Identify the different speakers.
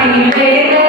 Speaker 1: Happy birthday.